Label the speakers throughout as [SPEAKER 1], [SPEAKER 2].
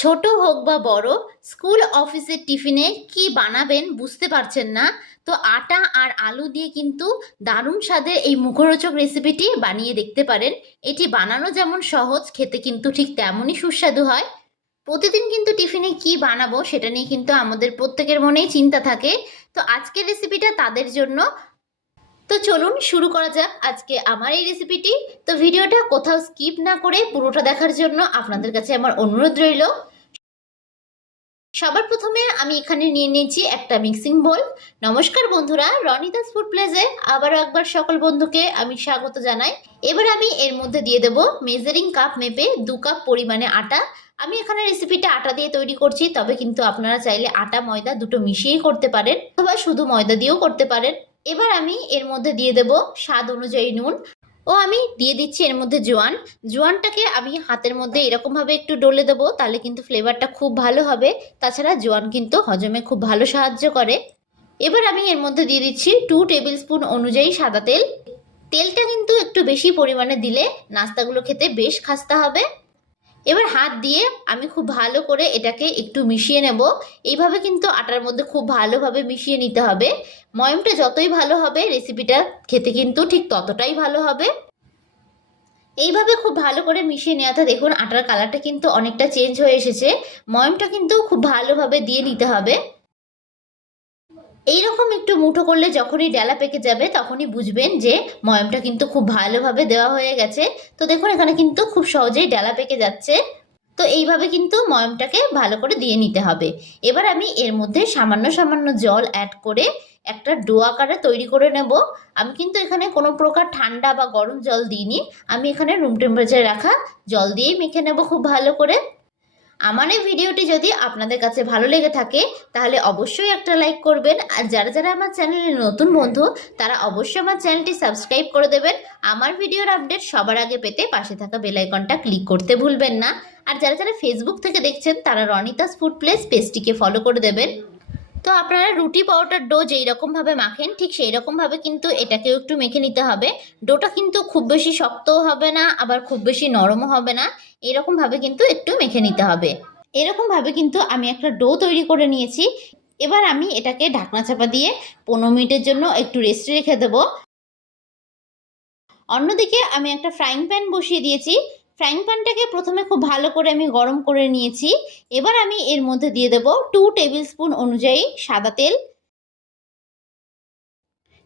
[SPEAKER 1] ছোট হোক বা বড় স্কুল অফিসের টিফিনে কি বানাবেন বুঝতে পারছেন না? তো আটা আর আলু দিয়ে কিন্তু দারুণ স্বাদের এই মুখরোচক রেসিপিটি বানিয়ে দেখতে পারেন। এটি বানানো যেমন সহজ, খেতে কিন্তু ঠিক তেমনই সুস্বাদু হয়। প্রতিদিন কিন্তু টিফিনে কি বানাবো সেটা নিয়ে কিন্তু আমাদের প্রত্যেকের মনেই চিন্তা থাকে। তো আজকের রেসিপিটা তাদের জন্য। তো চলুন শুরু করা যাক আজকে আমার এই রেসিপিটি তো ভিডিওটা কোথাও স্কিপ না করে পুরোটা দেখার জন্য আপনাদের কাছে আমার অনুরোধ রইল। সবার প্রথমে আমি এখানে নিয়ে নিয়েছি একটা মিক্সিং বোল নমস্কার বন্ধুরা, রনিদাস ফুড প্লেসে আবারও একবার সকল বন্ধুকে আমি স্বাগত জানাই। এবার আমি এর মধ্যে দিয়ে দেব মেজারিং কাপ মেপে দু কাপ পরিমাণে আটা। আমি এখানে রেসিপিটা আটা দিয়ে তৈরি করছি, তবে কিন্তু আপনারা চাইলে আটা, ময়দা দুটো মিশিয়েই করতে পারেন, অথবা শুধু ময়দা দিয়েও করতে পারেন। এবার আমি এর মধ্যে দিয়ে দেব স্বাদ অনুযায়ী নুন। ও আমি দিয়ে দিচ্ছি এর মধ্যে জোয়ান। জোয়ানটাকে আমি হাতের মধ্যে এরকমভাবে একটু ডলে দেবো, তাহলে কিন্তু ফ্লেভারটা খুব ভালো হবে। তাছাড়া জোয়ান কিন্তু হজমে খুব ভালো সাহায্য করে। এবার আমি এর মধ্যে দিয়ে দিচ্ছি টু টেবিল স্পুন অনুযায়ী সাদা তেল। তেলটা কিন্তু একটু বেশি পরিমাণে দিলে নাস্তাগুলো খেতে বেশ খাস্তা হবে। এবার হাত দিয়ে আমি খুব ভালো করে এটাকে একটু মিশিয়ে নেব। এইভাবে কিন্তু আটার মধ্যে খুব ভালোভাবে মিশিয়ে নিতে হবে। ময়মটা যতই ভালো হবে রেসিপিটা খেতে কিন্তু ঠিক ততটাই ভালো হবে। এইভাবে খুব ভালো করে মিশিয়ে নেওয়াতে দেখুন আটার কালারটা কিন্তু অনেকটা চেঞ্জ হয়ে এসেছে। ময়মটা কিন্তু খুব ভালোভাবে দিয়ে নিতে হবে। এইরকম একটু মুঠো করলে যখনই ডেলা পেকে যাবে, তখনই বুঝবেন যে ময়মটা কিন্তু খুব ভালোভাবে দেওয়া হয়ে গেছে। তো দেখুন, এখানে কিন্তু খুব সহজেই ডেলা পেকে যাচ্ছে। তো এইভাবে কিন্তু ময়মটাকে ভালো করে দিয়ে নিতে হবে। এবার আমি এর মধ্যে সামান্য সামান্য জল অ্যাড করে একটা ডো আকারে তৈরি করে নেব। আমি কিন্তু এখানে কোনো প্রকার ঠান্ডা বা গরম জল দিইনি। আমি এখানে রুম টেম্পারেচারে রাখা জল দিয়েই মেখে নেব খুব ভালো করে। আমার এই ভিডিওটি যদি আপনাদের কাছে ভালো লেগে থাকে, তাহলে অবশ্যই একটা লাইক করবেন। আর যারা যারা আমার চ্যানেলে নতুন বন্ধু, তারা অবশ্যই আমার চ্যানেলটি সাবস্ক্রাইব করে দেবেন। আমার ভিডিওর আপডেট সবার আগে পেতে পাশে থাকা বেলাইকনটা ক্লিক করতে ভুলবেন না। আর যারা যারা ফেসবুক থেকে দেখছেন, তারা রনিতাস ফুড প্লেস পেজটিকে ফলো করে দেবেন। তো আপনারা রুটি পাউডার ডো যেই রকমভাবে মাখেন, ঠিক সেই রকমভাবে কিন্তু এটাকেও একটু মেখে নিতে হবে। ডোটা কিন্তু খুব বেশি শক্তও হবে না, আবার খুব বেশি নরমও হবে না। এরকমভাবে কিন্তু একটু মেখে নিতে হবে। এরকমভাবে কিন্তু আমি একটা ডো তৈরি করে নিয়েছি। এবার আমি এটাকে ঢাকনা চাপা দিয়ে পনেরো মিনিটের জন্য একটু রেস্টে রেখে দেবো। অন্যদিকে আমি একটা ফ্রাইং প্যান বসিয়ে দিয়েছি। ফ্রাইং প্যানটাকে প্রথমে খুব ভালো করে আমি গরম করে নিয়েছি। এবার আমি এর মধ্যে দিয়ে দেব টু টেবিল স্পুন অনুযায়ী সাদা তেল।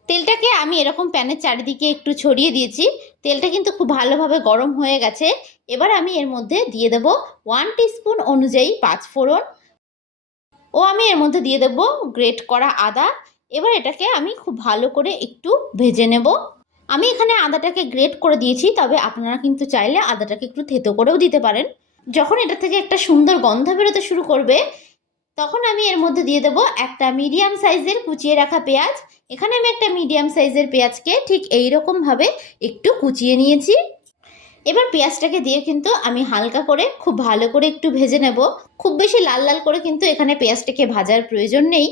[SPEAKER 1] তেলটাকে আমি এরকম প্যানের চারিদিকে একটু ছড়িয়ে দিয়েছি। তেলটা কিন্তু খুব ভালোভাবে গরম হয়ে গেছে। এবার আমি এর মধ্যে দিয়ে দেব ওয়ান স্পুন অনুযায়ী পাঁচ ফোড়ন। ও আমি এর মধ্যে দিয়ে দেব গ্রেট করা আদা। এবার এটাকে আমি খুব ভালো করে একটু ভেজে নেব। আমি এখানে আদাটাকে গ্রেট করে দিয়েছি, তবে আপনারা কিন্তু চাইলে আদাটাকে একটু থেতো করেও দিতে পারেন। যখন এটা থেকে একটা সুন্দর গন্ধ বেরোতে শুরু করবে, তখন আমি এর মধ্যে দিয়ে দেবো একটা মিডিয়াম সাইজের কুচিয়ে রাখা পেঁয়াজ। এখানে আমি একটা মিডিয়াম সাইজের পেঁয়াজকে ঠিক এই ভাবে একটু কুচিয়ে নিয়েছি। এবার পেঁয়াজটাকে দিয়ে কিন্তু আমি হালকা করে, খুব ভালো করে একটু ভেজে নেব। খুব বেশি লাল লাল করে কিন্তু এখানে পেঁয়াজটাকে ভাজার প্রয়োজন নেই।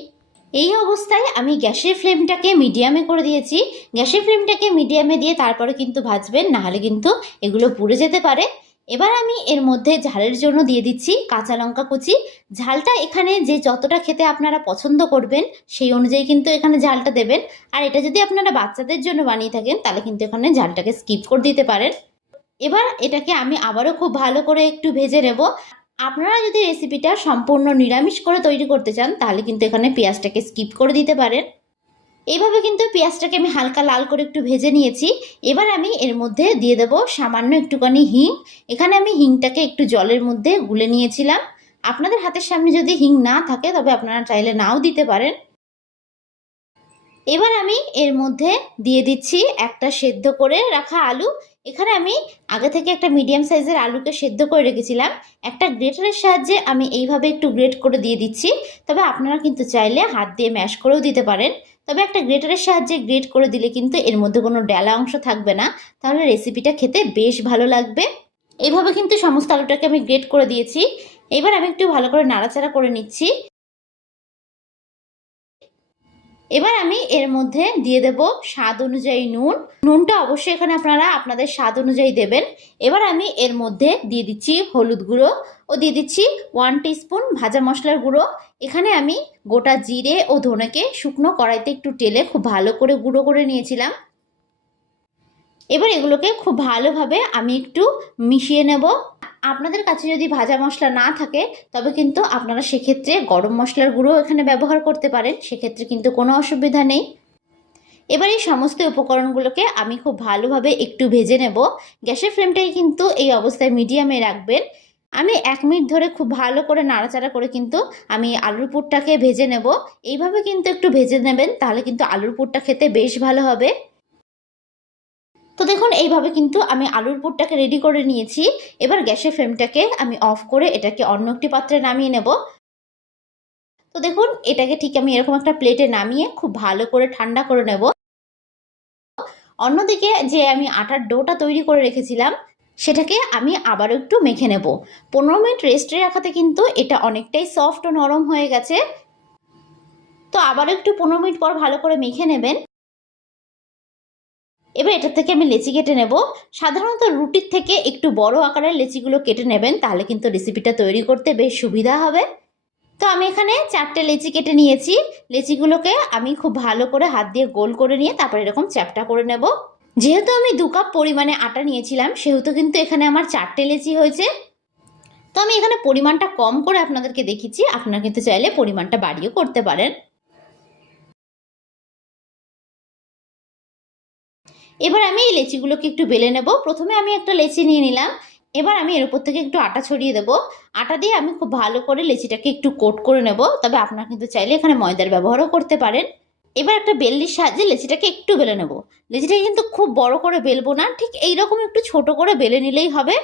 [SPEAKER 1] এই অবস্থায় আমি গ্যাসের ফ্লেমটাকে মিডিয়ামে করে দিয়েছি। গ্যাসের ফ্লেমটাকে মিডিয়ামে দিয়ে তারপরে কিন্তু ভাজবেন, নাহলে কিন্তু এগুলো পুড়ে যেতে পারে। এবার আমি এর মধ্যে ঝালের জন্য দিয়ে দিচ্ছি কাঁচা লঙ্কা কুচি। ঝালটা এখানে যে যতটা খেতে আপনারা পছন্দ করবেন, সেই অনুযায়ী কিন্তু এখানে ঝালটা দেবেন। আর এটা যদি আপনারা বাচ্চাদের জন্য বানিয়ে থাকেন, তাহলে কিন্তু এখানে ঝালটাকে স্কিপ করে দিতে পারেন। এবার এটাকে আমি আবারও খুব ভালো করে একটু ভেজে নেব। আপনারা যদি রেসিপিটা সম্পূর্ণ নিরামিষ করে তৈরি করতে চান, তাহলে কিন্তু এখানে পেঁয়াজটাকে স্কিপ করে দিতে পারেন। এইভাবে কিন্তু পেঁয়াজটাকে আমি হালকা লাল করে একটু ভেজে নিয়েছি। এবার আমি এর মধ্যে দিয়ে দেব সামান্য একটুখানি হিং। এখানে আমি হিংটাকে একটু জলের মধ্যে গুলে নিয়েছিলাম। আপনাদের হাতের সামনে যদি হিং না থাকে, তবে আপনারা চাইলে নাও দিতে পারেন। এবার আমি এর মধ্যে দিয়ে দিচ্ছি একটা সেদ্ধ করে রাখা আলু। এখানে আমি আগে থেকে একটা মিডিয়াম সাইজের আলুকে সেদ্ধ করে রেখেছিলাম। একটা গ্রেটারের সাহায্যে আমি এইভাবে একটু গ্রেট করে দিয়ে দিচ্ছি। তবে আপনারা কিন্তু চাইলে হাত দিয়ে ম্যাশ করেও দিতে পারেন। তবে একটা গ্রেটারের সাহায্যে গ্রেট করে দিলে কিন্তু এর মধ্যে কোনো ডেলা অংশ থাকবে না। তাহলে রেসিপিটা খেতে বেশ ভালো লাগবে। এইভাবে কিন্তু সমস্ত আলুটাকে আমি গ্রেট করে দিয়েছি। এবার আমি একটু ভালো করে নাড়াচাড়া করে নিচ্ছি। এবার আমি এর মধ্যে দিয়ে দেব স্বাদ অনুযায়ী নুন। নুনটা অবশ্যই এখানে আপনারা আপনাদের স্বাদ অনুযায়ী দেবেন। এবার আমি এর মধ্যে দিয়ে দিচ্ছি হলুদ গুঁড়ো ও দিয়ে দিচ্ছি ওয়ান স্পুন ভাজা মশলার গুঁড়ো। এখানে আমি গোটা জিরে ও ধনেকে শুকনো কড়াইতে একটু টেলে খুব ভালো করে গুঁড়ো করে নিয়েছিলাম। এবার এগুলোকে খুব ভালোভাবে আমি একটু মিশিয়ে নেব। আপনাদের কাছে যদি ভাজা মশলা না থাকে, তবে কিন্তু আপনারা সেক্ষেত্রে গরম মশলার গুঁড়ো এখানে ব্যবহার করতে পারেন, সেক্ষেত্রে কিন্তু কোনো অসুবিধা নেই। এবার এই সমস্ত উপকরণগুলোকে আমি খুব ভালোভাবে একটু ভেজে নেব। গ্যাসের ফ্লেমটাই কিন্তু এই অবস্থায় মিডিয়ামে রাখবেন। আমি এক মিনিট ধরে খুব ভালো করে নাড়াচাড়া করে কিন্তু আমি আলুর পুরটাকে ভেজে নেব। এইভাবে কিন্তু একটু ভেজে নেবেন, তাহলে কিন্তু আলুর পুরটা খেতে বেশ ভালো হবে। তো দেখুন, এইভাবে কিন্তু আমি আলুর পুরটাকে রেডি করে নিয়েছি। এবার গ্যাসের ফ্লেমটাকে আমি অফ করে এটাকে অন্য একটি পাত্রে নামিয়ে নেব। তো দেখুন, এটাকে ঠিক আমি এরকম একটা প্লেটে নামিয়ে খুব ভালো করে ঠান্ডা করে নেব। অন্যদিকে যে আমি আটার ডোটা তৈরি করে রেখেছিলাম, সেটাকে আমি আবারও একটু মেখে নেব। পনেরো মিনিট রেস্টে রাখাতে কিন্তু এটা অনেকটাই সফট ও নরম হয়ে গেছে। তো আবারও একটু পনেরো মিনিট পর ভালো করে মেখে নেবেন। এবার এটা থেকে আমি লেচি কেটে নেব। সাধারণত রুটির থেকে একটু বড় আকারের লেচিগুলো কেটে নেবেন, তাহলে কিন্তু রেসিপিটা তৈরি করতে বেশ সুবিধা হবে। তো আমি এখানে চারটে লেচি কেটে নিয়েছি। লেচিগুলোকে আমি খুব ভালো করে হাত দিয়ে গোল করে নিয়ে তারপর এরকম চ্যাপটা করে নেব। যেহেতু আমি দু কাপ পরিমাণে আটা নিয়েছিলাম, সেহেতু কিন্তু এখানে আমার চারটে লেচি হয়েছে। তো আমি এখানে পরিমাণটা কম করে আপনাদেরকে দেখিয়েছি আপনারা কিন্তু চাইলে পরিমাণটা বাড়িয়েও করতে পারেন। এবার আমি এই লেচিগুলোকে একটু বেলে নেব। প্রথমে আমি একটা লেচি নিয়ে নিলাম। এবার আমি এর উপর থেকে একটু আটা ছড়িয়ে দেবো। আটা দিয়ে আমি খুব ভালো করে লেচিটাকে একটু কোট করে নেব। তবে আপনারা কিন্তু চাইলে এখানে ময়দার ব্যবহারও করতে পারেন। এবার একটা বেললির সাহায্যে লেচিটাকে একটু বেলে নেব। লেচিটাকে কিন্তু খুব বড় করে বেলবো না, ঠিক এইরকম একটু ছোট করে বেলে নিলেই হবে।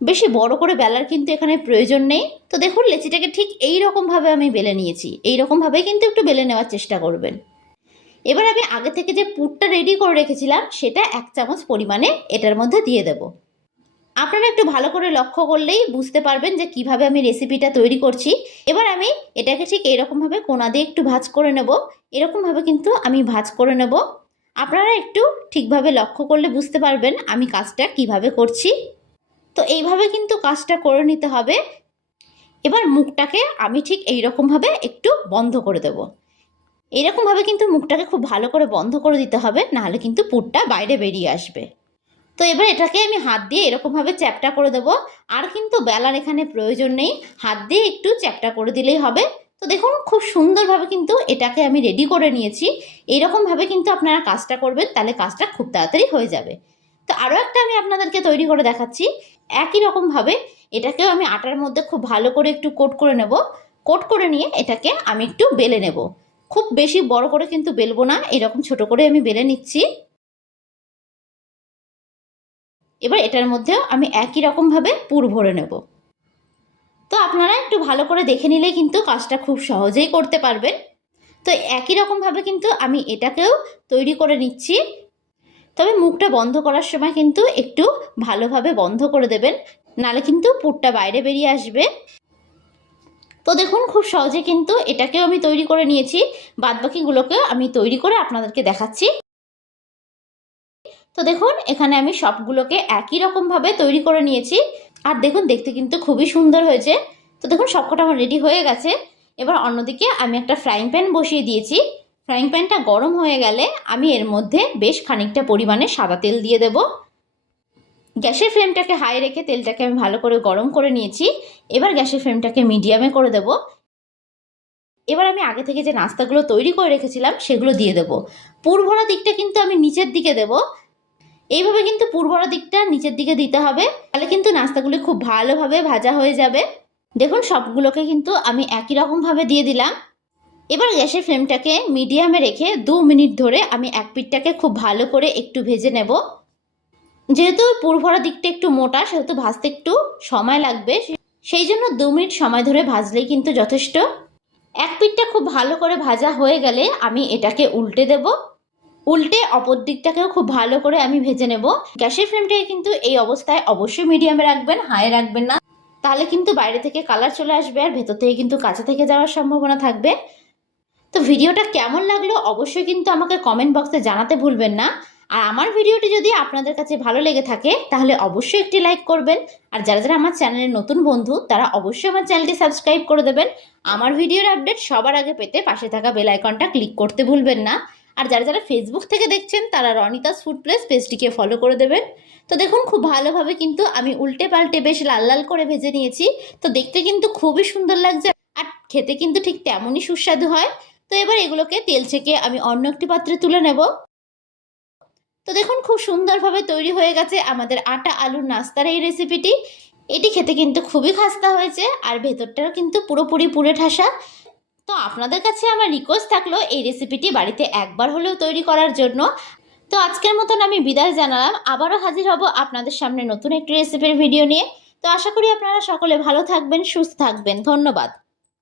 [SPEAKER 1] বেশি বড় করে বেলার কিন্তু এখানে প্রয়োজন নেই। তো দেখুন, লেচিটাকে ঠিক এই রকমভাবে আমি বেলে নিয়েছি। এই রকমভাবে কিন্তু একটু বেলে নেওয়ার চেষ্টা করবেন। এবার আমি আগে থেকে যে পুরটা রেডি করে রেখেছিলাম, সেটা এক চামচ পরিমাণে এটার মধ্যে দিয়ে দেব। আপনারা একটু ভালো করে লক্ষ্য করলেই বুঝতে পারবেন যে কীভাবে আমি রেসিপিটা তৈরি করছি। এবার আমি এটাকে ঠিক এরকমভাবে কোনা দিয়ে একটু ভাজ করে নেব। এরকমভাবে কিন্তু আমি ভাজ করে নেব। আপনারা একটু ঠিকভাবে লক্ষ্য করলে বুঝতে পারবেন আমি কাজটা কীভাবে করছি। তো এইভাবে কিন্তু কাজটা করে নিতে হবে। এবার মুখটাকে আমি ঠিক এই রকমভাবে একটু বন্ধ করে দেব। এরকমভাবে কিন্তু মুখটাকে খুব ভালো করে বন্ধ করে দিতে হবে, নাহলে কিন্তু পুরটা বাইরে বেরিয়ে আসবে। তো এবার এটাকে আমি হাত দিয়ে এরকমভাবে চ্যাপটা করে দেব। আর কিন্তু বেলার এখানে প্রয়োজন নেই, হাত দিয়ে একটু চ্যাপটা করে দিলেই হবে। তো দেখুন, খুব সুন্দরভাবে কিন্তু এটাকে আমি রেডি করে নিয়েছি। এইরকমভাবে কিন্তু আপনারা কাজটা করবেন, তাহলে কাজটা খুব তাড়াতাড়ি হয়ে যাবে। তো আরও একটা আমি আপনাদেরকে তৈরি করে দেখাচ্ছি। একই রকমভাবে এটাকেও আমি আটার মধ্যে খুব ভালো করে একটু কোট করে নেব। কোট করে নিয়ে এটাকে আমি একটু বেলে নেব। খুব বেশি বড় করে কিন্তু বেলবো না, এরকম ছোট করে আমি বেলে নিচ্ছি। এবার এটার মধ্যে আমি একই রকমভাবে পুর ভরে নেব। তো আপনারা একটু ভালো করে দেখে নিলে কিন্তু কাজটা খুব সহজেই করতে পারবেন। তো একই রকমভাবে কিন্তু আমি এটাকেও তৈরি করে নিচ্ছি। তবে মুখটা বন্ধ করার সময় কিন্তু একটু ভালোভাবে বন্ধ করে দেবেন, নালে কিন্তু পুরটা বাইরে বেরিয়ে আসবে। তো দেখুন, খুব সহজে কিন্তু এটাকেও আমি তৈরি করে নিয়েছি। বাদবাকিগুলোকে আমি তৈরি করে আপনাদেরকে দেখাচ্ছি। তো দেখুন, এখানে আমি সবগুলোকে একই রকমভাবে তৈরি করে নিয়েছি। আর দেখুন, দেখতে কিন্তু খুবই সুন্দর হয়েছে। তো দেখুন, সবকটা আমার রেডি হয়ে গেছে। এবার অন্যদিকে আমি একটা ফ্রাইং প্যান বসিয়ে দিয়েছি। ফ্রাইং প্যানটা গরম হয়ে গেলে আমি এর মধ্যে বেশ খানিকটা পরিমাণে সাদা তেল দিয়ে দেব। গ্যাসের ফ্লেমটাকে হাই রেখে তেলটাকে আমি ভালো করে গরম করে নিয়েছি। এবার গ্যাসের ফ্লেমটাকে মিডিয়ামে করে দেব। এবার আমি আগে থেকে যে নাস্তাগুলো তৈরি করে রেখেছিলাম, সেগুলো দিয়ে দেবো। পুরভরা দিকটা কিন্তু আমি নিচের দিকে দেব। এইভাবে কিন্তু পুরভরা দিকটা নিচের দিকে দিতে হবে। তাহলে কিন্তু নাস্তাগুলি খুব ভালোভাবে ভাজা হয়ে যাবে। দেখুন, সবগুলোকে কিন্তু আমি একই রকমভাবে দিয়ে দিলাম। এবার গ্যাসের ফ্লেমটাকে মিডিয়ামে রেখে দু মিনিট ধরে আমি এক পিঠটাকে খুব ভালো করে একটু ভেজে নেব। যেহেতু পুরভরা দিকটা একটু মোটা, সেহেতু ভাজতে একটু সময় লাগবে। সেই জন্য দু মিনিট সময় ধরে ভাজলেই কিন্তু যথেষ্ট। এক পিঠটা খুব ভালো করে ভাজা হয়ে গেলে আমি এটাকে উল্টে দেব। উল্টে অপর দিকটাকেও খুব ভালো করে আমি ভেজে নেব। গ্যাসের ফ্লেমটাকে কিন্তু এই অবস্থায় অবশ্যই মিডিয়ামে রাখবেন, হাই রাখবেন না। তাহলে কিন্তু বাইরে থেকে কালার চলে আসবে আর ভেতর থেকে কিন্তু কাঁচা থেকে যাওয়ার সম্ভাবনা থাকবে। তো ভিডিওটা কেমন লাগল অবশ্যই কিন্তু আমাকে কমেন্ট বক্সে জানাতে ভুলবেন না। আর আমার ভিডিওটি যদি আপনাদের কাছে ভালো লেগে থাকে, তাহলে অবশ্যই একটি লাইক করবেন। আর যারা যারা আমার চ্যানেলের নতুন বন্ধু, তারা অবশ্যই আমার চ্যানেলটি সাবস্ক্রাইব করে দেবেন। আমার ভিডিওর আপডেট সবার আগে পেতে পাশে থাকা বেল আইকনটা ক্লিক করতে ভুলবেন না। আর যারা যারা ফেসবুক থেকে দেখছেন, তারা রনিতাস ফুড প্লেস পেজটিকে ফলো করে দেবেন। তো দেখুন, খুব ভালোভাবে কিন্তু আমি উল্টে পাল্টে বেশ লাল লাল করে ভেজে নিয়েছি। তো দেখতে কিন্তু খুবই সুন্দর লাগছে আর খেতে কিন্তু ঠিক তেমনই সুস্বাদু হয়। তো এবার এগুলোকে তেল থেকে আমি অন্য একটি পাত্রে তুলে নেব। তো দেখুন, খুব সুন্দরভাবে তৈরি হয়ে গেছে আমাদের আটা আলুর নাস্তার এই রেসিপিটি এটি খেতে কিন্তু খুবই খাস্তা হয়েছে আর ভেতরটাও কিন্তু পুরোপুরি পুড়ে ঠাসা। তো আপনাদের কাছে আমার রিকোয়েস্ট থাকল এই রেসিপিটি বাড়িতে একবার হলেও তৈরি করার জন্য। তো আজকের মতন আমি বিদায় জানালাম। আবারও হাজির হব আপনাদের সামনে নতুন একটি রেসিপির ভিডিও নিয়ে। তো আশা করি আপনারা সকলে ভালো থাকবেন, সুস্থ থাকবেন। ধন্যবাদ।